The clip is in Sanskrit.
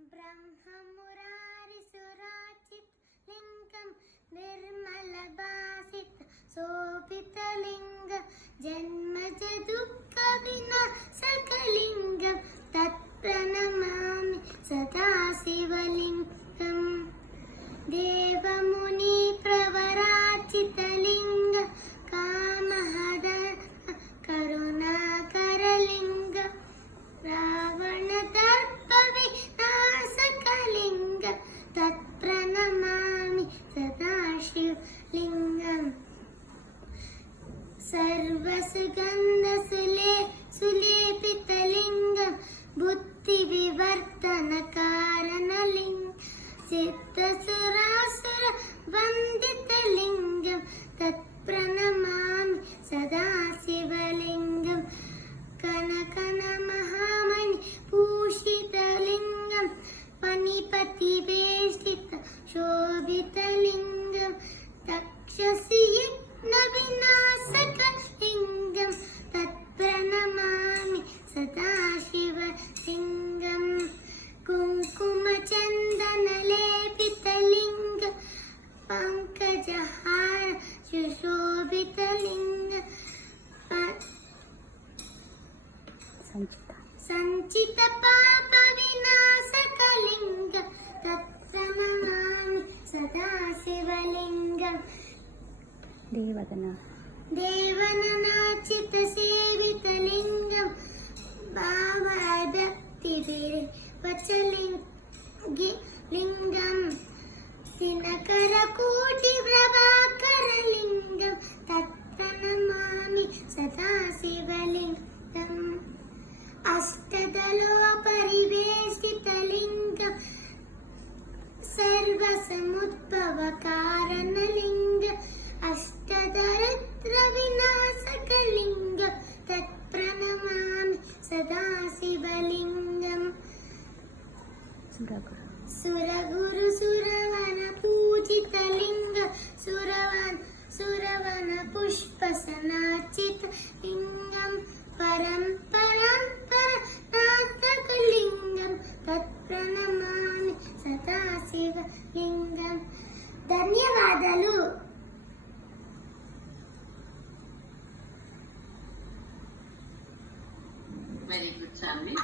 ब्रह्ममुरारिसुराचितलिङ्गं निर्मलभासित शोभितलिङ्गं जन्मज दुःखविनाशकलिङ्गं तत्प्रणमामि सदा शिवलिङ्गं देवमुनिप्रवराचितलिङ्गं कामहदन करुणाकरलिङ्गं रावणदर्पविनाशकलिङ्गं तत्प्रणमामि सदा शिवलिङ्गम् सर्वसुगन्धसुलेपितलिङ्गं बुद्धिविवर्धनकारणलिङ्गं सिद्धसुरासुरवन्दितलिङ्गं तत्प्रणमामि सदा शिवलिङ्गं कनकनमहामणिभूषितलिङ्गं फणिपतिवेष्टित शोभितलिङ्गं तक्षशियज्ञविनाशकलिङ्गं तत्प्रणमामि सदा शिवलिङ्गं कुङ्कुमचन्दनलेपितलिङ्गं पङ्कजहार सुशोभितलिङ्गं सञ्चितपापविनाशकलिङ्गं तत्प्रणमामि सदा शिवलिङ्गं देवननाचितसेवितलिङ्गं भावभक्तिविवचलिङ्गं दिनकरकोटिप्रभाकरलिङ्गं तत्प्रणमामि सदा शिवलिङ्गम् अष्टदलोपरिवेष्टितलिङ्गं सर्वसमुद्भवकारणलिङ्गम् अष्टदरिद्रविनाशकलिङ्गं तत्प्रणमामि सदा शिवलिङ्गम् सुरगुरुसुरवनपूजितलिङ्गं सुरवनपुष्पसनाचितलिङ्गं परम्परानाथकलिङ्गं तत्प्रणमामि सदा शिवलिङ्गं ధన్యవాదాలు. Very good, Sandy.